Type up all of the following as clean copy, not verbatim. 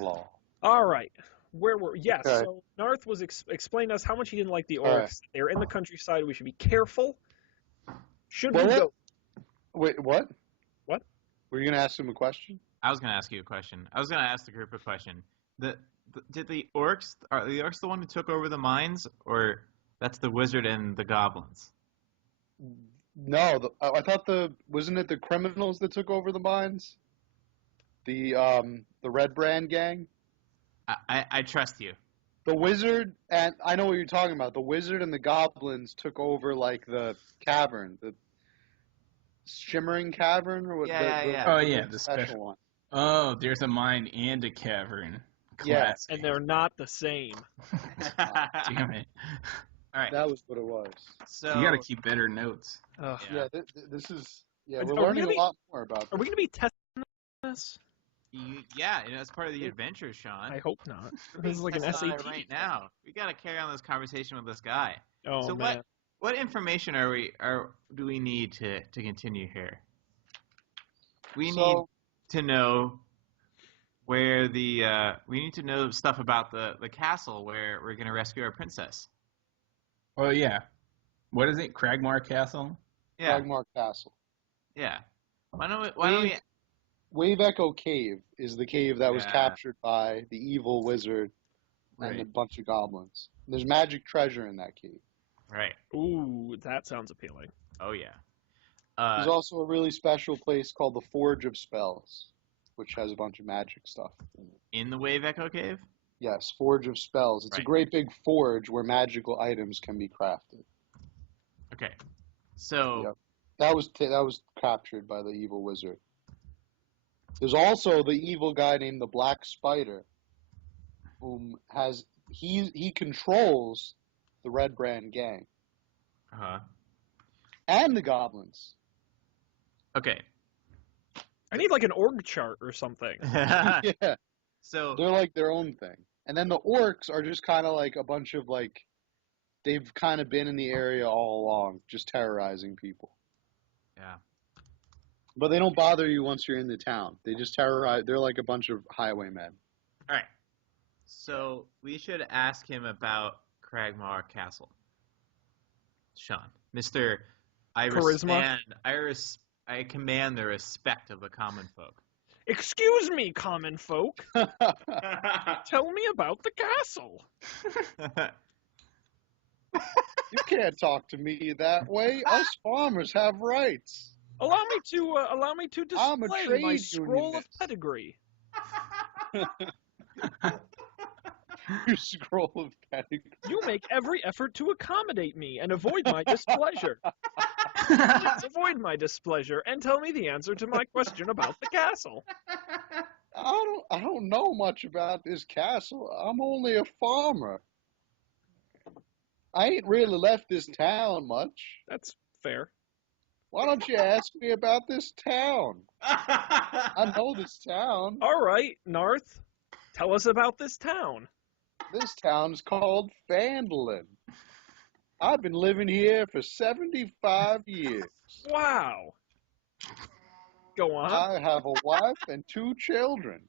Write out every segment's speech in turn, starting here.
law. All right. Where were yes? Okay. So Narth was explained to us how much he didn't like the All right. orcs. They're in the countryside. We should be careful. Should we Well, go? Wait, what? What? Were you gonna ask him a question? I was going to ask you a question. I was going to ask the group a question. Did the orcs, are the orcs the one who took over the mines, or that's the wizard and the goblins? No, I thought wasn't it the criminals that took over the mines? The Red Brand gang? I trust you. The wizard, and I know what you're talking about. The wizard and the goblins took over like the cavern, the shimmering cavern, or what? Yeah. Oh yeah, the special one. Oh, there's a mine and a cavern. Yeah. Classic. And they're not the same. Damn it. All right. That was what it was. So You gotta keep better notes. Ugh. Yeah, this is. Yeah, Are we're we learning gonna a lot more about Are we this. going to be testing this? yeah, that's part of the adventure, Sean. I hope not. This is like an That's not SAT. right now. We got to carry on this conversation with this guy. Oh so man. what information do we need to continue here? We need to know where we need to know stuff about the castle where we're going to rescue our princess. Oh yeah. What is it? Cragmar Castle? Yeah. Cragmar Castle. Yeah. Why don't we Wave Echo Cave is the cave that was Yeah. captured by the evil wizard and a Right. bunch of goblins. There's magic treasure in that cave. Right. Ooh, that sounds appealing. Oh yeah. There's also a really special place called the Forge of Spells, which has a bunch of magic stuff in it. In the Wave Echo Cave? Yes, Forge of Spells. It's a Right. great big forge where magical items can be crafted. Okay. So Yep. That was captured by the evil wizard. There's also the evil guy named the Black Spider, whom he controls the Red Brand gang and the goblins. Okay. I need like an org chart or something. Yeah, So they're like their own thing. And then the orcs are just kind of like a bunch of like, they've kind of been in the area all along, just terrorizing people. yeah. But they don't bother you once you're in the town. They just terrorize. They're like a bunch of highwaymen. All right. So we should ask him about Cragmar Castle. Sean, Mr. Charisma? I command the respect of the common folk. Excuse me, common folk. Tell me about the castle. You can't talk to me that way. Us farmers have rights. Allow me to I'm a display trade my scroll of unionist. pedigree. Your scroll of pedigree. You make every effort to accommodate me and avoid my displeasure. Please avoid my displeasure and tell me the answer to my question about the castle. I don't know much about this castle. I'm only a farmer. I ain't really left this town much. That's fair. Why don't you ask me about this town? I know this town. All right, Narth, tell us about this town. This town's called Phandelver. I've been living here for 75 years. Wow. Go on. I have a wife and 2 children.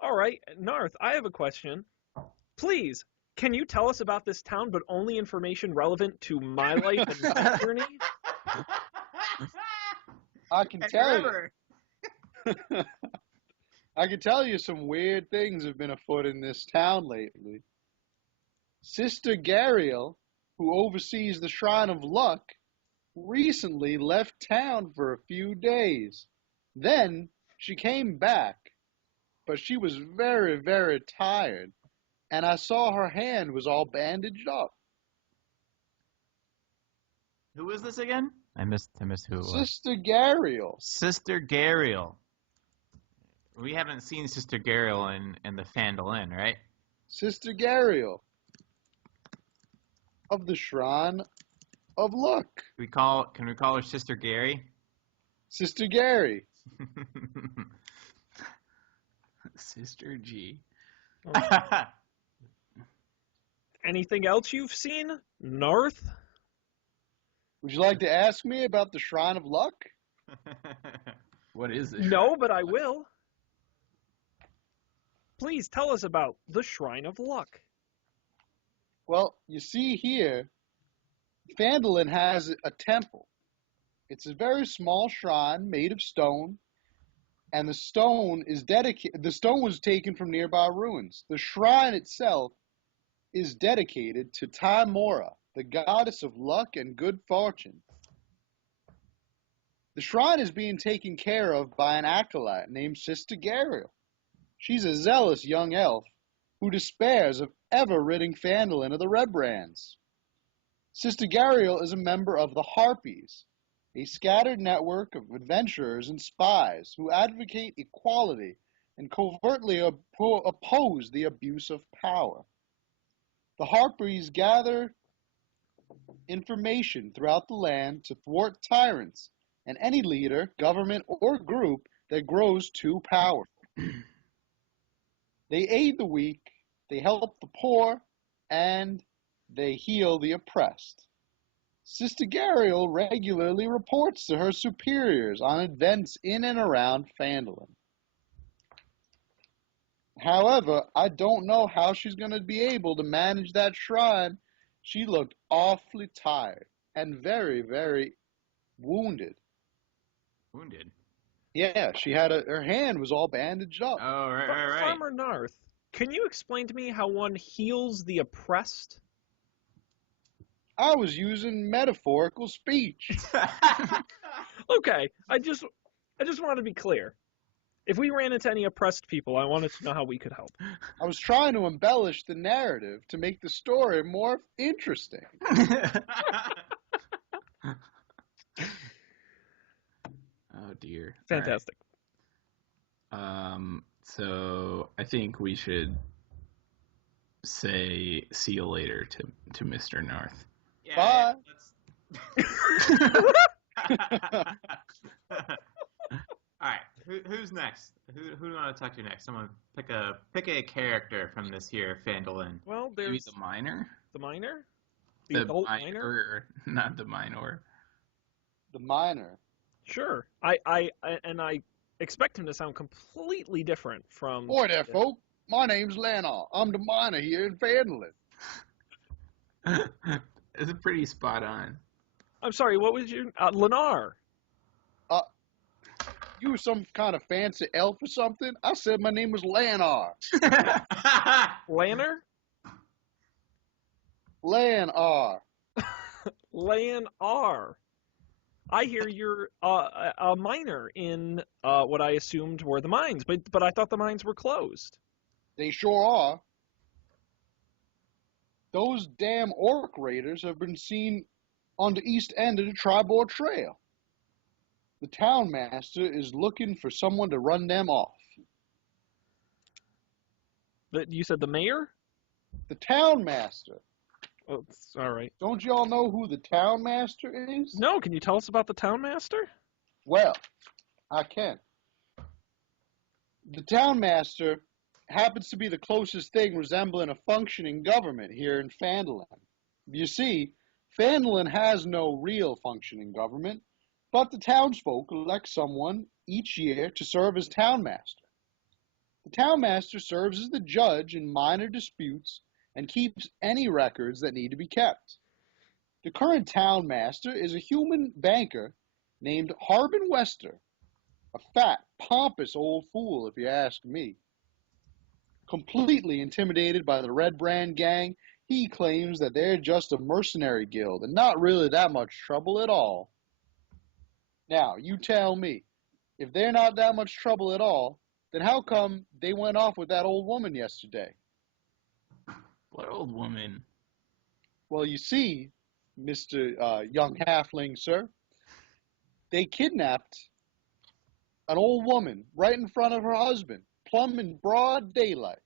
All right, Narth, I have a question. Please, can you tell us about this town, but only information relevant to my life and my journey? I can tell you. I can tell you some weird things have been afoot in this town lately. Sister Gariel, who oversees the Shrine of Luck, recently left town for a few days. Then she came back, but she was very, very tired, and I saw her hand was all bandaged up. Who is this again? I missed who it was. Sister Gariel. Sister Gariel. We haven't seen Sister Gariel in the Phandelver, right? Sister Gariel of the Shrine of Luck. Can we call her Sister Gary? Sister Gary. Sister G. Anything else you've seen, Narth? Would you like to ask me about the Shrine of Luck? What is this? No, but I will. Please tell us about the Shrine of Luck. Well, you see here, Phandelver has a temple. It's a very small shrine made of stone, and the stone is dedicated. The stone was taken from nearby ruins. The shrine itself is dedicated to Timora, the goddess of luck and good fortune. The shrine is being taken care of by an acolyte named Sister Gariel. She's a zealous young elf who despairs of ever ridding Phandelver of the Red Brands. Sister Gariel is a member of the Harpies, a scattered network of adventurers and spies who advocate equality and covertly oppose the abuse of power. The Harpies gather information throughout the land to thwart tyrants and any leader, government, or group that grows too powerful. They aid the weak, they help the poor, and they heal the oppressed. Sister Gariel regularly reports to her superiors on events in and around Phandelver. However, I don't know how she's going to be able to manage that shrine. She looked awfully tired and very, very wounded. Wounded? Yeah, she had her hand was all bandaged up. Oh, right. Farmer Narth, can you explain to me how one heals the oppressed? I was using metaphorical speech. Okay, I just wanted to be clear. If we ran into any oppressed people, I wanted to know how we could help. I was trying to embellish the narrative to make the story more interesting. Oh dear. Fantastic. So I think we should say see you later to Mr. North. Bye. All right, who's next? Who do you want to talk to next? Someone pick a character from this here Phandelver. Well, Maybe there's the miner? the miner? The adult miner? Not the minor. The miner. Sure. I expect him to sound completely different from... Boy there, folk. My name's Lannar. I'm the miner here in Phandelver. It's pretty spot on. I'm sorry, what was your... Lennar. You were some kind of fancy elf or something? I said my name was Lannar. Lanner? Lannar. Lannar. I hear you're a miner in what I assumed were the mines, but I thought the mines were closed. They sure are. Those damn orc raiders have been seen on the east end of the Tribord Trail. The town master is looking for someone to run them off. But you said the mayor? The town master. Oh, all right. Don't y'all know who the town master is? No, can you tell us about the town master? Well, I can. The town master happens to be the closest thing resembling a functioning government here in Phandelver. You see, Phandelver has no real functioning government, but the townsfolk elect someone each year to serve as town master. The town master serves as the judge in minor disputes and keeps any records that need to be kept. The current town master is a human banker named Harbin Wester, a fat, pompous old fool, if you ask me. Completely intimidated by the Red Brand gang, he claims that they're just a mercenary guild and not really that much trouble at all. Now, you tell me, if they're not that much trouble at all, then how come they went off with that old woman yesterday? What old woman? Well, you see, Mr. Young Halfling, sir, they kidnapped an old woman right in front of her husband, plumb in broad daylight.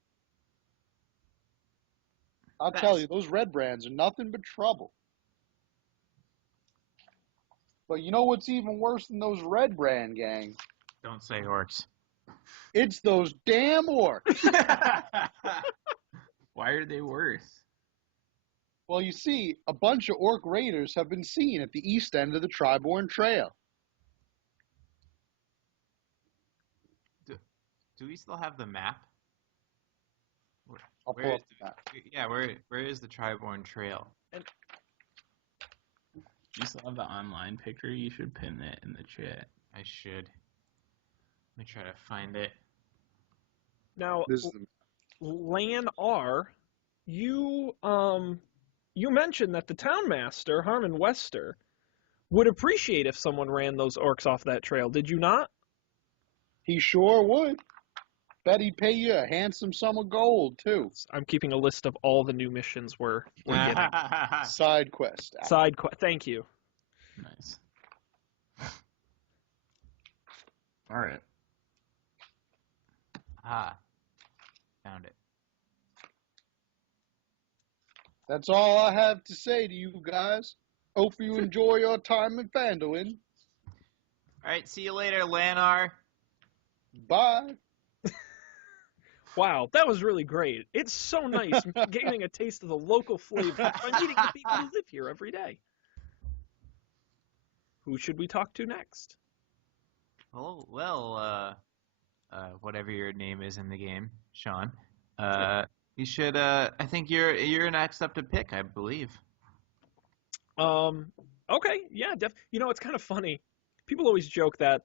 I'll tell you, those Red Brands are nothing but trouble. But you know what's even worse than those Red Brand gang? Don't say orcs. It's those damn orcs. Why are they worse? Well, you see, a bunch of orc raiders have been seen at the east end of the Tribord Trail. Do we still have the map? I'll pull up the map. Yeah, where is the Triborn Trail? You still have the online picture? You should pin that in the chat. I should. Let me try to find it. Now, This is the Lan R, you mentioned that the townmaster, Harmon Wester, would appreciate if someone ran those orcs off that trail. Did you not? He sure would. Bet he'd pay you a handsome sum of gold, too. I'm keeping a list of all the new missions we're getting. Side quest. Thank you. Nice. All right. Found it. That's all I have to say to you guys. Hope you enjoy your time in Phandelver. All right, see you later, Lanar. Bye. Wow, that was really great. It's so nice getting a taste of the local flavor by meeting the people who live here every day. Who should we talk to next? Well, whatever your name is in the game, Sean. You should. I think you're next up to pick, I believe. Okay, yeah, it's kind of funny. People always joke that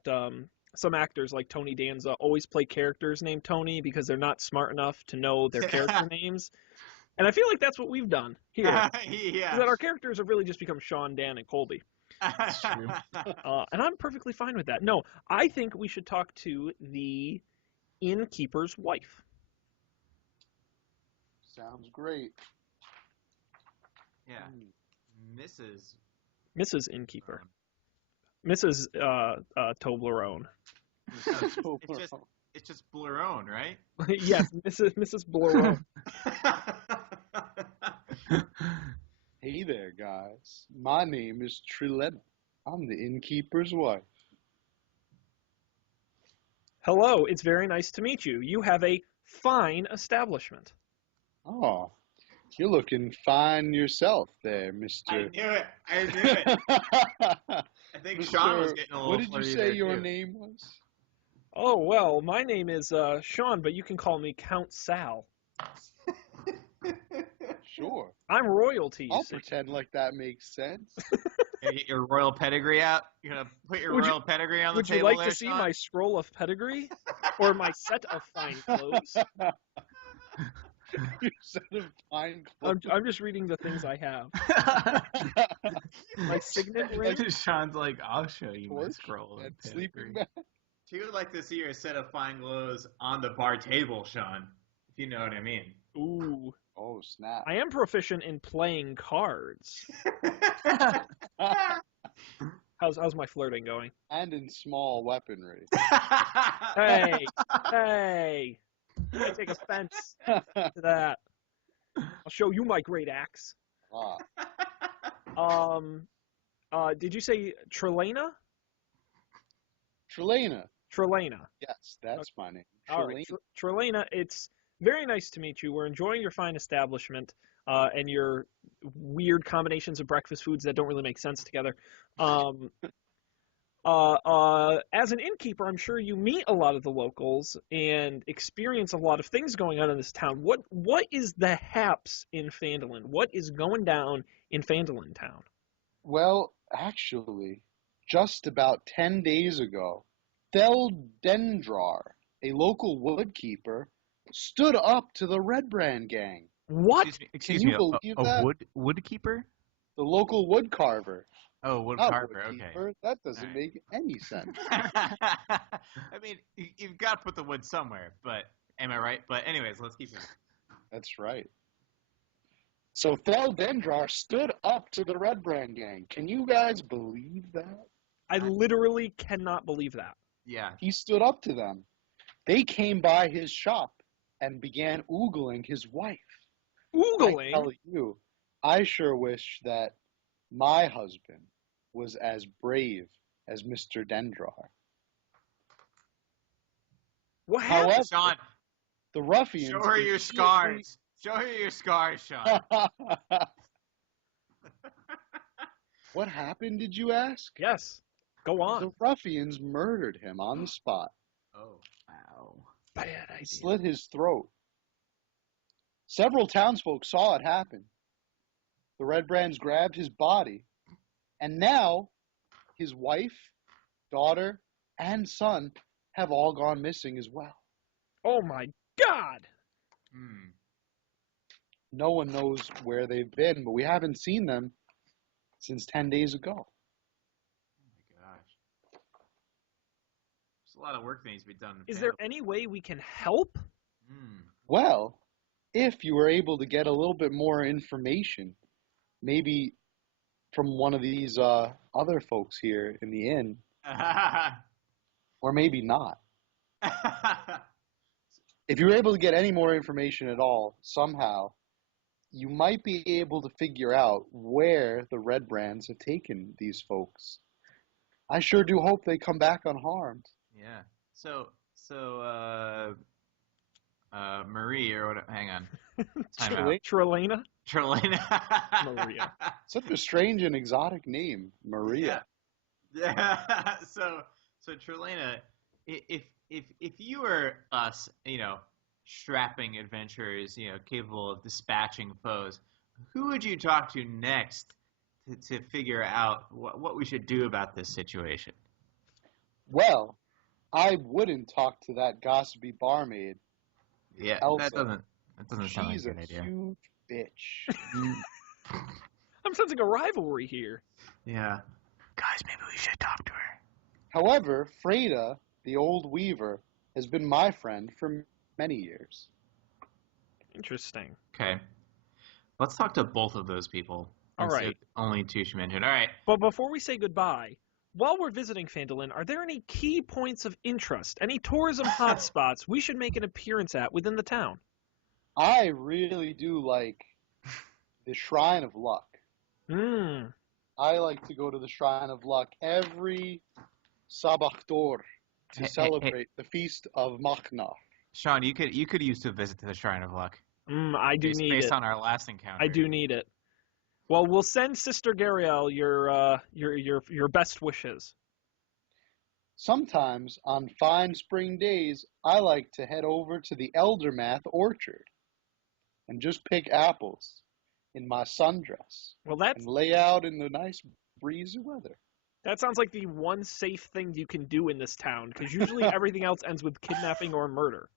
some actors like Tony Danza always play characters named Tony because they're not smart enough to know their character names. And I feel like that's what we've done here. Yeah. Is that our characters have really just become Sean, Dan, and Colby. That's true. And I'm perfectly fine with that. No, I think we should talk to the innkeeper's wife. Sounds great. Yeah. Mrs. Innkeeper. Mrs. Toblerone. It's just Blerone, right? Yes, Mrs. Blerone. Hey there, guys. My name is Triletta. I'm the innkeeper's wife. Hello, it's very nice to meet you. You have a fine establishment. Oh, you're looking fine yourself there, Mr. I knew it. I think Sean was getting a little What did you flirty say there, your too. name was? Oh, well, my name is Sean, but you can call me Count Sal. Sure. I'm royalty, you I'll see. pretend like that makes sense. You get your royal pedigree out? You're going to put your royal pedigree on the Would table you like there, to see Sean? my scroll of pedigree? Or my set of fine clothes? Your set of fine clothes. I'm just reading the things I have. My signet ring? Sean's like, I'll show you my Torch scroll. and sleeping bag. She would like to see your set of fine clothes on the bar table, Sean, if you know what I mean. Ooh. Oh, snap. I am proficient in playing cards. How's my flirting going? And in small weaponry. Hey! I take offense to that. I'll show you my great axe. Did you say Trelena? Trelena. Trelena. Yes, that's my name. All right, Trelena, it's very nice to meet you. We're enjoying your fine establishment and your weird combinations of breakfast foods that don't really make sense together. As an innkeeper, I'm sure you meet a lot of the locals and experience a lot of things going on in this town. What is the haps in Phandelver? What is going down in Phandelver town? Well, actually, just about 10 days ago, Theldendrar, a local woodkeeper, stood up to the Red Brand gang. What? Excuse Can me, you believe that? woodkeeper? The local wood carver. Oh, wood Not carver, woodkeeper. That doesn't All right. make any sense. I mean, you've got to put the wood somewhere, but am I right? But anyways, let's keep going. That's right. So Theldendrar stood up to the Red Brand gang. Can you guys believe that? I literally cannot believe that. Yeah. He stood up to them. They came by his shop and began oogling his wife. Oogling? I tell you, I sure wish that my husband was as brave as Mr. Dendrar. What happened? However, Sean, the ruffians... show her your scars. Show her your scars, Sean. What happened, did you ask? Yes. Go on. The ruffians murdered him on the spot. Oh, wow. Bad idea. Slit his throat. Several townsfolk saw it happen. The Red Brands grabbed his body, and now his wife, daughter, and son have all gone missing as well. Oh my God! Hmm. No one knows where they've been, but we haven't seen them since 10 days ago. Oh my gosh. There's a lot of work that needs to be done. Is there any way we can help? Hmm. Well, if you were able to get a little bit more information, maybe from one of these other folks here in the inn, or maybe not. If you were able to get any more information at all, somehow, you might be able to figure out where the Red Brands have taken these folks. I sure do hope they come back unharmed. Yeah. So, Marie, or what? Hang on. Time out. Trelena? Trelena. Maria. Such a strange and exotic name, Maria. Yeah. So Trelena, if you were us, strapping adventurers, capable of dispatching foes, who would you talk to next to figure out what we should do about this situation? Well, I wouldn't talk to that gossipy barmaid. Yeah, Elsa. that doesn't sound like She's a good a idea. huge bitch. I'm sensing a rivalry here. Yeah. Guys, maybe we should talk to her. However, Freda, the old weaver, has been my friend for many years. Interesting. Okay. Let's talk to both of those people. All instead right. of only two she mentioned. All right. But before we say goodbye, while we're visiting Phandelver, are there any key points of interest, any tourism hotspots we should make an appearance at within the town? I really do like the Shrine of Luck. I like to go to the Shrine of Luck every Sabachtor to celebrate the feast of Machna. Sean, you could use to visit to the Shrine of Luck. I do need based it. on our last encounter. I do need it. Well, we'll send Sister Gariel your best wishes. Sometimes, on fine spring days, I like to head over to the Eldermath orchard and just pick apples in my sundress Well, and lay out in the nice breezy weather. that sounds like the one safe thing you can do in this town, because usually everything else ends with kidnapping or murder.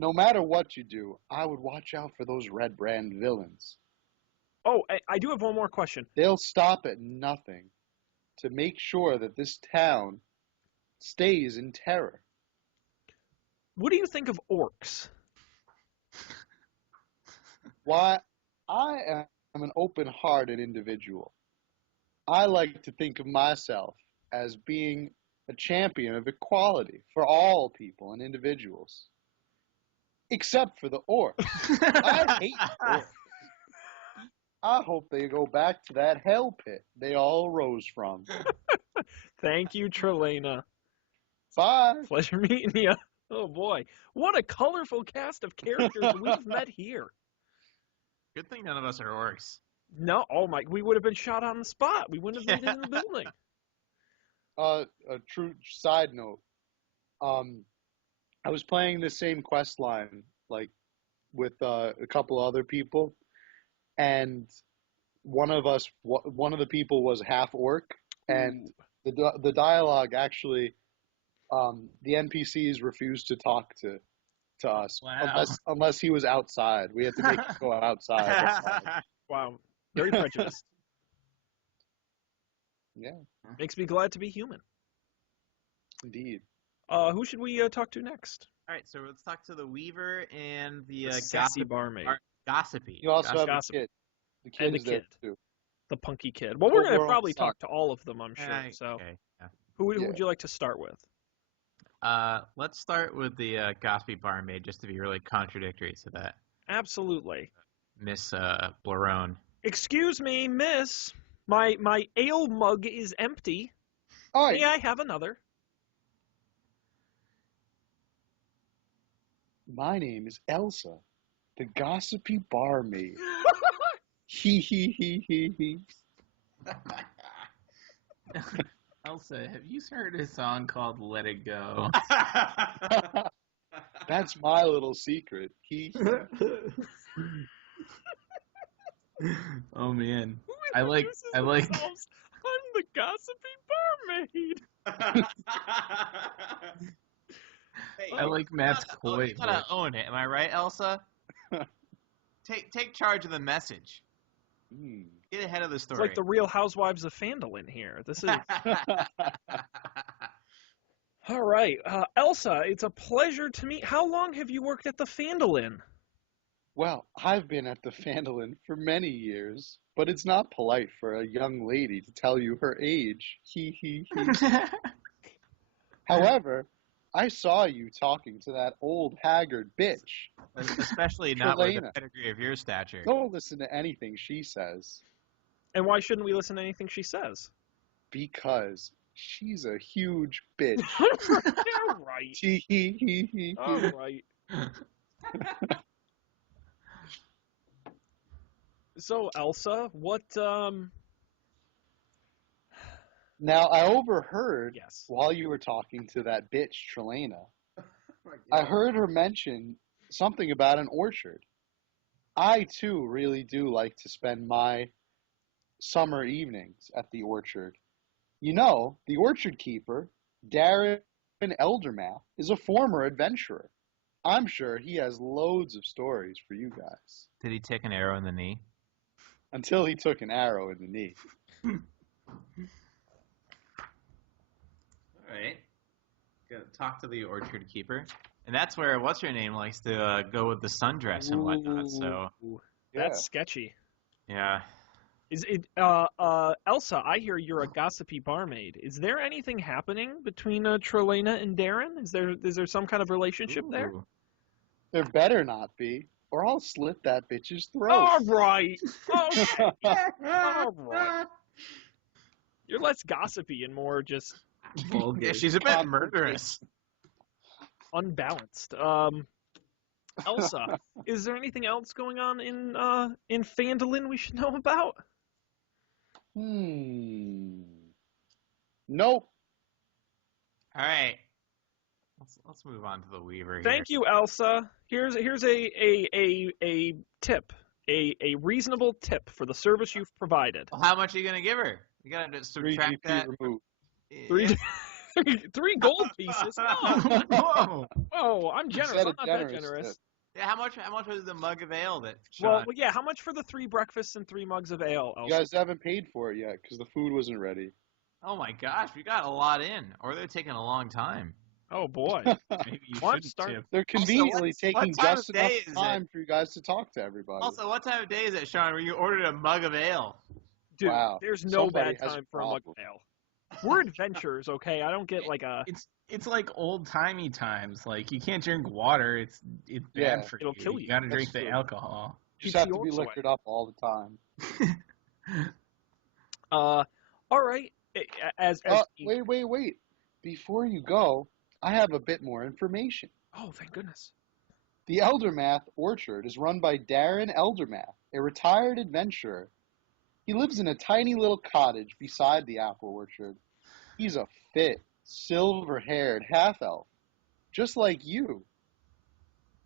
No matter what you do, I would watch out for those Red Brand villains. Oh, I do have one more question. They'll stop at nothing to make sure that this town stays in terror. What do you think of orcs? Why, I am an open-hearted individual. I like to think of myself as being a champion of equality for all people and individuals. Except for the orcs. I hate orcs. I hope they go back to that hell pit they all rose from. Thank you, Trelena. Bye. Pleasure meeting you. Oh boy, what a colorful cast of characters we've met here. Good thing none of us are orcs. No, oh my, we would have been shot on the spot. We wouldn't have made it in the building. A true side note. I was playing the same quest line, like, with a couple other people, and one of the people was half orc, and the dialogue actually, the NPCs refused to talk to us. Wow. unless he was outside. We had to make him go outside. Wow, very prejudiced. Yeah, Makes me glad to be human. indeed. Who should we talk to next? All right, so let's talk to the Weaver and the sassy barmaid. Gossipy. You also have Gossip. the kid. The kid And the is there kid. too. The punky kid. Well, we're going to Overall probably suck. talk to all of them, I'm sure. So, Okay. Yeah. who would Yeah. you like to start with? Let's start with the gossipy barmaid, just to be really contradictory to that Absolutely. Miss Blarone. Excuse me, miss. My ale mug is empty. All right. May I have another? My name is Elsa, the gossipy barmaid. He he he. Elsa, have you heard a song called Let It Go? That's my little secret. Oh man, Who I like introduces themselves? I'm the gossipy barmaid. Hey, I like Matt's you gotta voice. own it. Am I right, Elsa? Take charge of the message. Get ahead of the story. It's like the Real Housewives of Phandelver here. This is all right, Elsa. It's a pleasure to meet. How long have you worked at the Phandelver? Well, I've been at the Phandelver for many years, but it's not polite for a young lady to tell you her age. He. However, I saw you talking to that old haggard bitch. Especially not with the Trelena. pedigree of your stature. Don't listen to anything she says, And why shouldn't we listen to anything she says? because she's a huge bitch. You're right. He. All right. So, Elsa, what? Now, I overheard Yes. while you were talking to that bitch, Trelena, I heard her mention something about an orchard. I, too, really do like to spend my summer evenings at the orchard. You know, the orchard keeper, Darren Eldermath, is a former adventurer. I'm sure he has loads of stories for you guys. Did he take an arrow in the knee? Until he took an arrow in the knee. All right. Go talk to the orchard keeper. And that's where what's-her-name likes to go with the sundress and whatnot, so... Ooh, Yeah. that's sketchy. Yeah. Is it, Elsa? I hear you're a gossipy barmaid. Is there anything happening between Trelena and Darren? Is there some kind of relationship there? Ooh. There better not be, or I'll slit that bitch's throat. All right. Okay. All right. You're less gossipy and more just Vulgar. Yeah, she's a bit murderous. unbalanced. Elsa, is there anything else going on in Phandelver we should know about? Nope. All right. Let's move on to the Weaver here. Thank you, Elsa. Here's a tip, a reasonable tip for the service you've provided. Well, how much are you gonna give her? You gotta just 3 subtract GP that. removed. Three gold pieces. Oh, Whoa. oh, I'm generous. said I'm a not that generous generous. tip. Yeah, how much was the mug of ale that Sean? Well, yeah. How much for the 3 breakfasts and 3 mugs of ale, You Elsa? guys haven't paid for it yet because the food wasn't ready. Oh my gosh, we got a lot in, or they're taking a long time. Oh boy. Maybe you Why don't should you start- tip. They're conveniently what taking time just of enough day is it? time for you guys to talk to everybody. Also, what time of day is it, Sean, where you ordered a mug of ale? Dude, Wow. there's no Somebody bad has a time for a mug of problem. ale. We're adventurers, okay? I don't get like a. It's like old timey times. Like you can't drink water. It's Yeah, bad for it'll you. kill you. You got to drink That's the true. alcohol. Just keeps have the to be orcs away. liquored up all the time. All right. As Wait. Before you go, I have a bit more information. Oh, thank goodness. The Eldermath Orchard is run by Darren Eldermath, a retired adventurer. He lives in a tiny little cottage beside the apple orchard. He's a fit, silver-haired half-elf, just like you.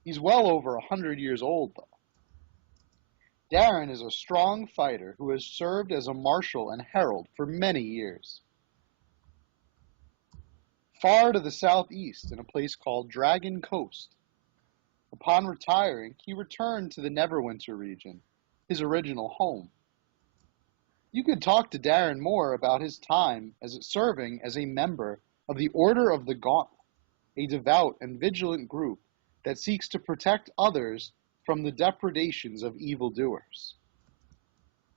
He's well over 100 years old, though. Darren is a strong fighter who has served as a marshal and herald for many years. Far to the southeast, in a place called Dragon Coast. Upon retiring, he returned to the Neverwinter region, his original home. You could talk to Darren more about his time as serving as a member of the Order of the Gauntlet, a devout and vigilant group that seeks to protect others from the depredations of evildoers.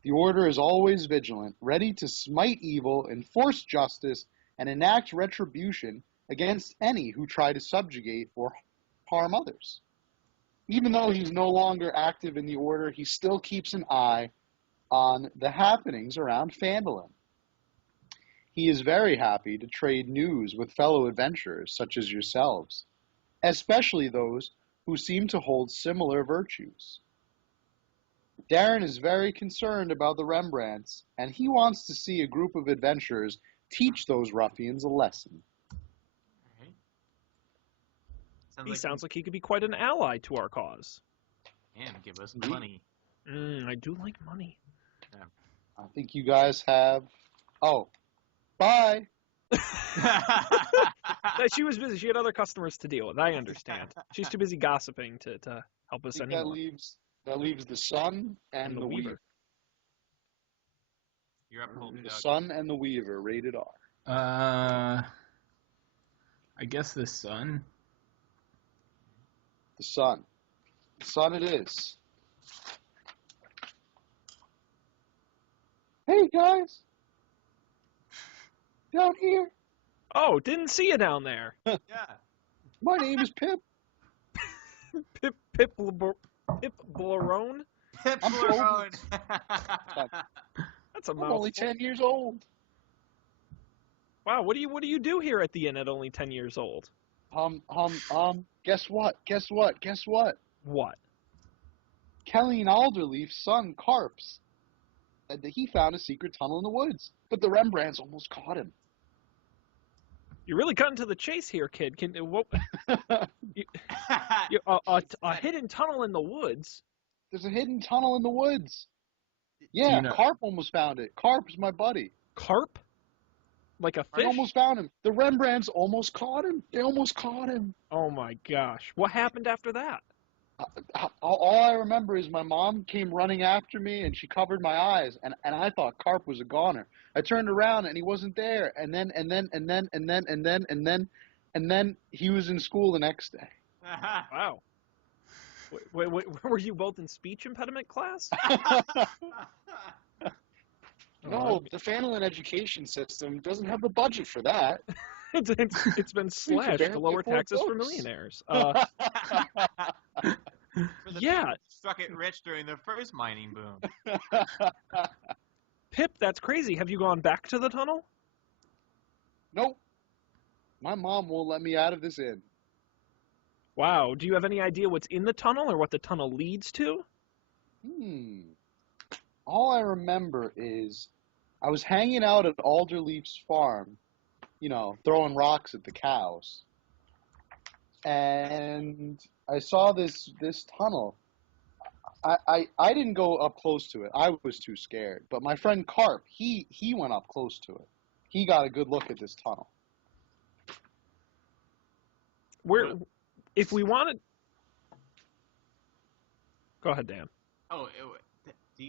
The Order is always vigilant, ready to smite evil, enforce justice, and enact retribution against any who try to subjugate or harm others. Even though he's no longer active in the Order, he still keeps an eye on the happenings around Phandelver. He is very happy to trade news with fellow adventurers such as yourselves, especially those who seem to hold similar virtues. Darren is very concerned about the Rembrandts, and he wants to see a group of adventurers teach those ruffians a lesson. He sounds like he could be quite an ally to our cause. And give us Indeed. money. I do like money. I think you guys have. Oh, bye. No, she was busy. She had other customers to deal with. I understand. She's too busy gossiping to help I us think anymore. that leaves the Sun and the Weaver. You're up, Holy The Dog. Sun and the Weaver, rated R. I guess the Sun. The Sun. The Sun it is. Hey guys, down here. Oh, didn't see you down there. Yeah. My name is Pip. Pip Blarone? Pip I'm Larone. That's a I'm mouthful. only 10 years old. Wow, what do you do here at the inn at only 10 years old? Guess what? What? Kelly and Alderleaf's son, Carps, said that he found a secret tunnel in the woods, but the Rembrandts almost caught him. You're really cutting to the chase here, kid. A hidden tunnel in the woods? There's a hidden tunnel in the woods. Yeah, you know- Carp almost found it. Carp's my buddy. Carp? Like a I fish? almost found him. The Rembrandts almost caught him. They almost caught him. Oh my gosh. What happened after that? All I remember is my mom came running after me and she covered my eyes and I thought Carp was a goner. I turned around and he wasn't there and then he was in school the next day. Wow. Wait, were you both in speech impediment class? No, the Phandelver education system doesn't have the budget for that. It's been slashed to lower taxes for millionaires. Yeah. Struck it rich during the first mining boom. Pip, that's crazy. Have you gone back to the tunnel? Nope. My mom won't let me out of this inn. Wow. Do you have any idea what's in the tunnel or what the tunnel leads to? All I remember is I was hanging out at Alderleaf's farm, throwing rocks at the cows. And I saw this tunnel. I didn't go up close to it. I was too scared. But my friend Carp, he went up close to it. He got a good look at this tunnel. If we wanted... Go ahead, Dan. Oh, do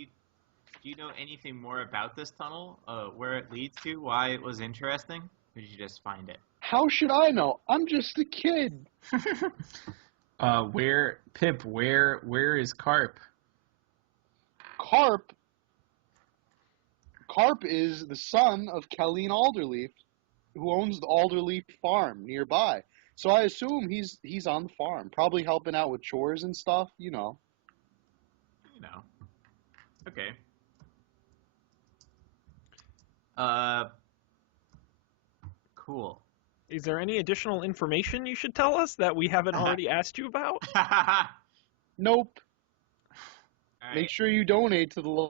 you know anything more about this tunnel? Where it leads to? Why it was interesting? Or did you just find it? How should I know? I'm just a kid. Where is Carp? Carp is the son of Kelly and Alderleaf, who owns the Alderleaf farm nearby. So I assume he's on the farm, probably helping out with chores and stuff, Okay. Cool. Is there any additional information you should tell us that we haven't already asked you about? Nope. All right. Make sure you donate to the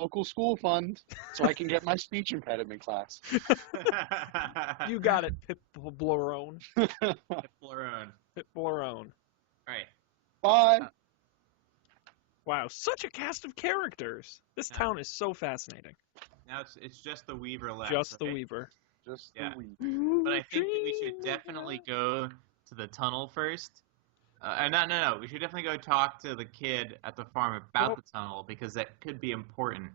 local school fund so I can get my speech impediment class. You got it, Pip Blarone. Pip Larone. Pip Blarone. All right. Bye. Wow, such a cast of characters. This town is so fascinating. Now it's just the Weaver left. Just the okay? Weaver. Just Yeah. the week. But I think that we should definitely go to the tunnel first. No. We should definitely go talk to the kid at the farm about the tunnel because that could be important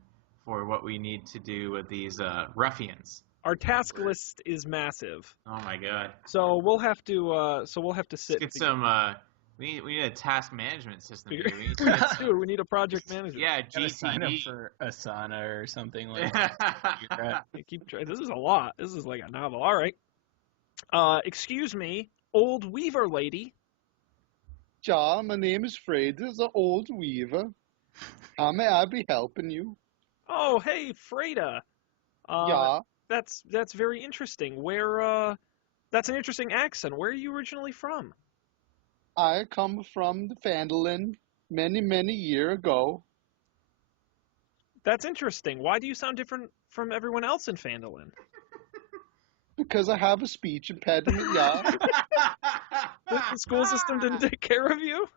for what we need to do with these ruffians. Our task list is massive, Oh my god. so we'll have to sit. Let's get some. We need a task management system here. We need to Dude, get some, we need a project manager. yeah, Gotta sign up GTD. for Asana or something like that. Keep trying. This is a lot. This is like a novel. All right. Excuse me, old Weaver lady. Ja, my name is Freda, the old weaver. How may I be helping you? Oh, hey, Freda. Yeah, That's very interesting. Where that's an interesting accent. Where are you originally from? I come from the Phandelver many, many year ago. That's interesting. Why do you sound different from everyone else in Phandelver? Because I have a speech impediment, yeah. The school system didn't take care of you?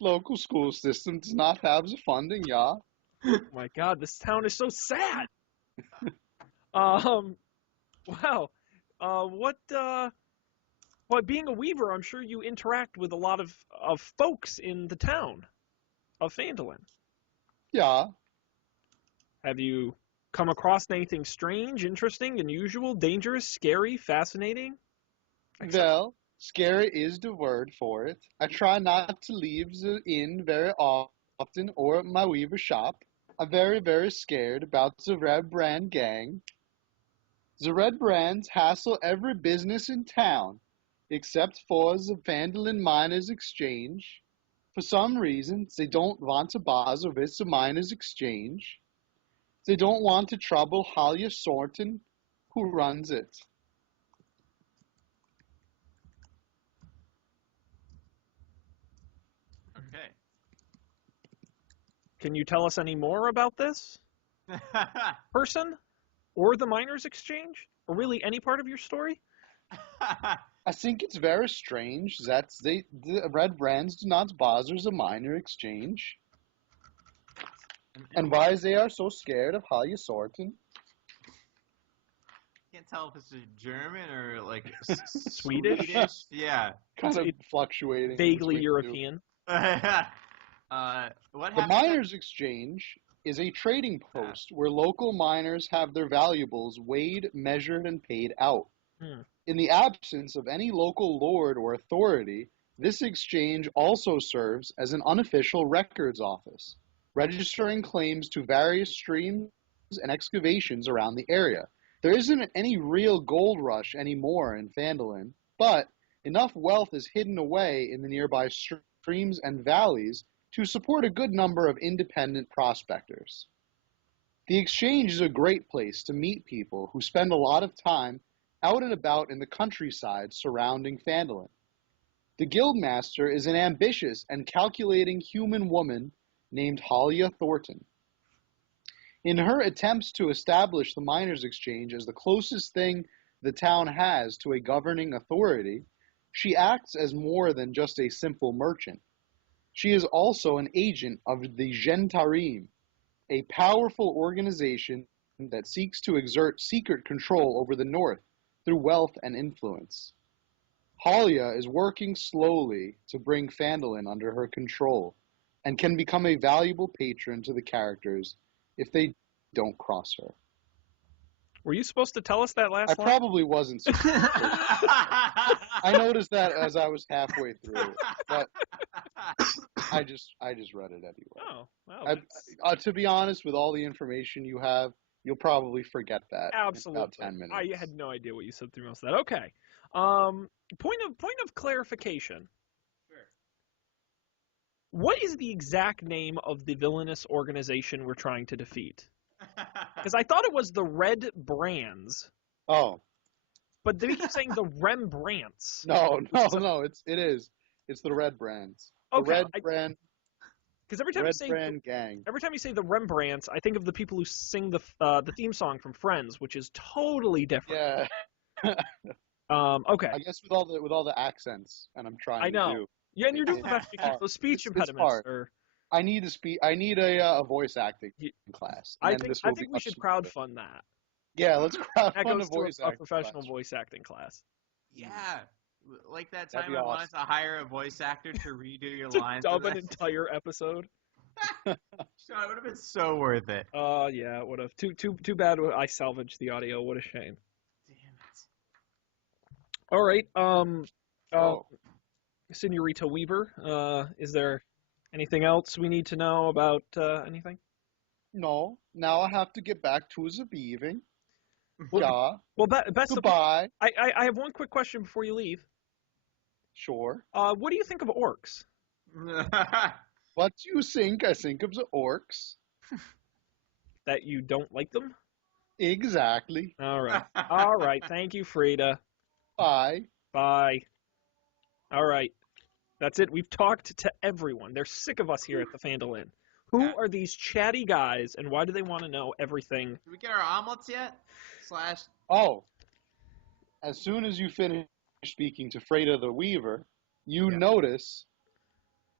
Local school system does not have the funding, yeah. Oh my God, this town is so sad. Wow. Well, being a weaver, I'm sure you interact with a lot of folks in the town of Phandelver. Yeah. Have you come across anything strange, interesting, unusual, dangerous, scary, fascinating? Well, scary is the word for it. I try not to leave the inn very often or my weaver shop. I'm very, very scared about the Red Brand gang. The Red Brands hassle every business in town, except for the Phandelver Miners Exchange. For some reason, they don't want to bother with the Miners Exchange. They don't want to trouble Halia Sorton, who runs it. Okay. Can you tell us any more about this person or the Miners Exchange, or really any part of your story? I think it's very strange that the Red Brands do not bother the Miner Exchange, and why they are so scared of Halia Sorton. Can't tell if it's German or like Swedish? Yeah. Kind of fluctuating. Vaguely between European. What the happened? Miners Exchange is a trading post where local miners have their valuables weighed, measured, and paid out. In the absence of any local lord or authority, this exchange also serves as an unofficial records office, registering claims to various streams and excavations around the area. There isn't any real gold rush anymore in Phandelver, but enough wealth is hidden away in the nearby streams and valleys to support a good number of independent prospectors. The exchange is a great place to meet people who spend a lot of time out and about in the countryside surrounding Phandelver. The guildmaster is an ambitious and calculating human woman named Halia Thornton. In her attempts to establish the Miners Exchange as the closest thing the town has to a governing authority, she acts as more than just a simple merchant. She is also an agent of the Gentarim, a powerful organization that seeks to exert secret control over the North through wealth and influence. Halia is working slowly to bring Phandelver under her control, and can become a valuable patron to the characters if they don't cross her. Were you supposed to tell us that last I line? probably wasn't supposed to. I noticed that as I was halfway through, but I just read it anyway. Oh, wow. To be honest, with all the information you have, you'll probably forget that Absolutely. in about 10 minutes. I had no idea what you said through most of that. Okay. Point of clarification. Sure. What is the exact name of the villainous organization we're trying to defeat? Because I thought it was the Red Brands. Oh. But they keep saying the Rembrandts. No, it is. It's the Red Brands. The Okay, Red Brand. Because every time Red you say Brand gang. every time you say the Rembrandts, I think of the people who sing the theme song from Friends, which is totally different. Yeah. Okay. I guess with all the accents, and I'm trying I know. to do. Yeah, and you're doing the It's best you can. hard. Those speech It's impediments hard. are. I need a voice acting class. I and think this will we be should up to it. crowdfund that. Yeah, let's That crowdfund goes a voice to a acting professional class. voice acting class. Yeah. Like that That'd time be I wanted awesome. to hire a voice actor to redo your To lines. dub an entire episode. So it would have been so worth it. Yeah, it would have. Too bad I salvaged the audio. What a shame. Damn it. All right. Oh. Senorita Weaver, is there anything else we need to know about anything? No, now I have to get back to the beaving. Well, Yeah. Well, best of Goodbye. I have one quick question before you leave. Sure. What do you think of orcs? What do you think? I think of the orcs. That you don't like them? Exactly. All right. All right. Thank you, Frida. Bye. Bye. All right. That's it. We've talked to everyone. They're sick of us here at the Phandelver Inn. Who are these chatty guys, and why do they want to know everything? Did we get our omelets yet? Oh. As soon as you finish speaking to Freda the Weaver, you notice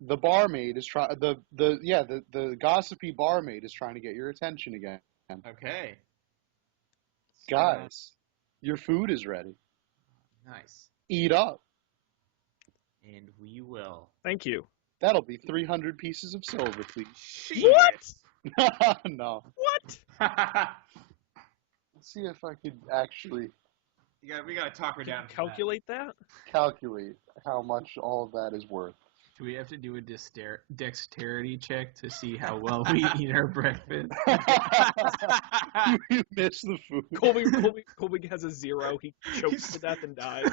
the barmaid is trying. The gossipy barmaid is trying to get your attention again. Okay. Guys, your food is ready. Nice. Eat up. And we will. Thank you. That'll be 300 pieces of silver, please. What? No. What? Let's see if I could actually We gotta talk her down. Calculate that? calculate how much all of that is worth. Do we have to do a dexterity check to see how well we eat our breakfast? You miss the food. Colby has a 0. He chokes to death and dies.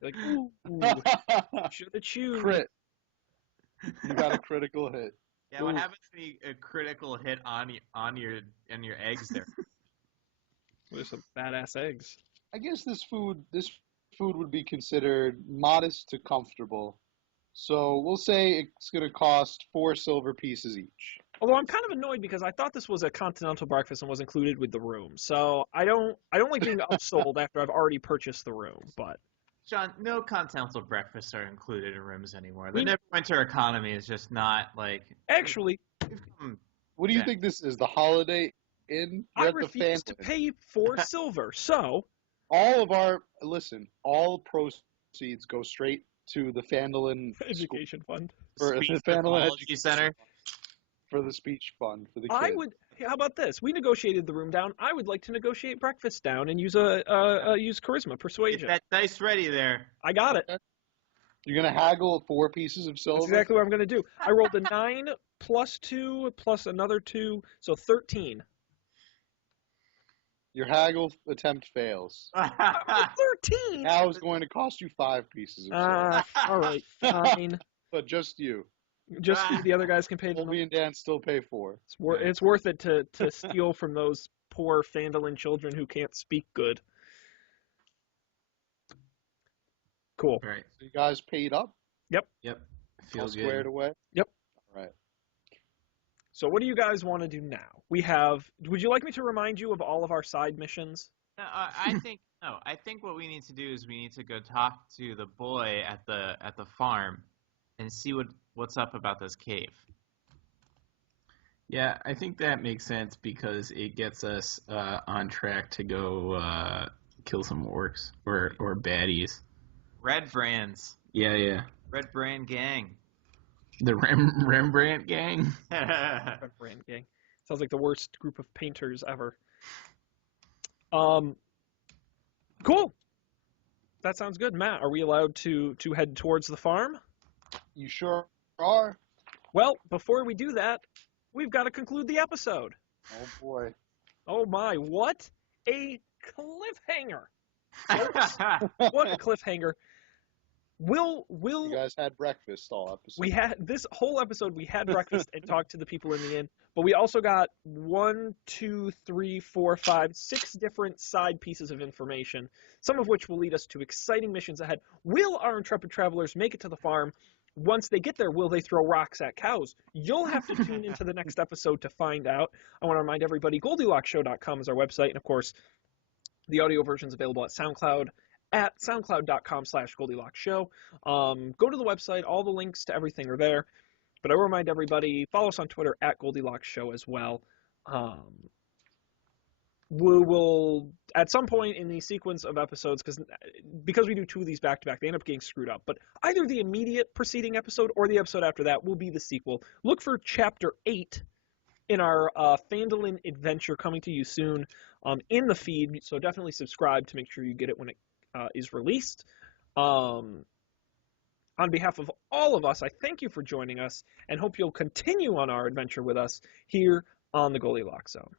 Like, ooh, should have choose. Crit. You got a critical hit. Yeah, what happens when you a critical hit on your eggs there? There's some badass eggs. I guess this food would be considered modest to comfortable. So we'll say it's going to cost 4 silver pieces each. Although I'm kind of annoyed because I thought this was a continental breakfast and was included with the room. So I don't like being upsold after I've already purchased the room. But John, no continental breakfasts are included in rooms anymore. The Neverwinter economy is just not like. Actually, what do you think this is? The Holiday Inn? I refuse to pay 4 silver. So all proceeds go straight to the Phandelver education fund for the Phandelver Education Center for the speech fund for the kids. How about this? We negotiated the room down. I would like to negotiate breakfast down and use use charisma, persuasion. Get that dice ready there. I got it. You're gonna haggle 4 pieces of silver. That's exactly what I'm gonna do. I rolled a 9 plus 2 plus another 2, so 13. Your haggle attempt fails. 13. Now it's going to cost you 5 pieces of silver. All right, fine. But just you. Just the other guys can pay. Colby and Dan still pay 4. It's worth it to steal from those poor Phandelin children who can't speak good. Cool. All right. So you guys paid up? Yep. All squared away? Yep. All right. So what do you guys want to do now? Would you like me to remind you of all of our side missions? No, I think what we need to do is we need to go talk to the boy at the farm and see what's up about this cave. Yeah, I think that makes sense because it gets us on track to go kill some orcs or baddies. Red Brands. Yeah. Red Brand Gang. The Rembrandt gang? Rembrandt gang. Sounds like the worst group of painters ever. Cool. That sounds good. Matt, are we allowed to head towards the farm? You sure are. Well, before we do that, we've got to conclude the episode. Oh, boy. Oh, my. What a cliffhanger. What a cliffhanger. You guys had breakfast all episode. We had this whole episode. We had breakfast and talked to the people in the inn, but we also got 1, 2, 3, 4, 5, 6 different side pieces of information, some of which will lead us to exciting missions ahead. Will our intrepid travelers make it to the farm? Once they get there, will they throw rocks at cows? You'll have to tune into the next episode to find out. I want to remind everybody, GoldilocksShow.com is our website, and of course, the audio version is available at SoundCloud at soundcloud.com/GoldilocksShow. Go to the website. All the links to everything are there. But I will remind everybody, follow us on Twitter at GoldilocksShow as well. We will, at some point in the sequence of episodes, because we do 2 of these back-to-back, they end up getting screwed up. But either the immediate preceding episode or the episode after that will be the sequel. Look for Chapter 8 in our Phandelin adventure coming to you soon in the feed. So definitely subscribe to make sure you get it when it is released. On behalf of all of us, I thank you for joining us and hope you'll continue on our adventure with us here on the Goldilocks Zone.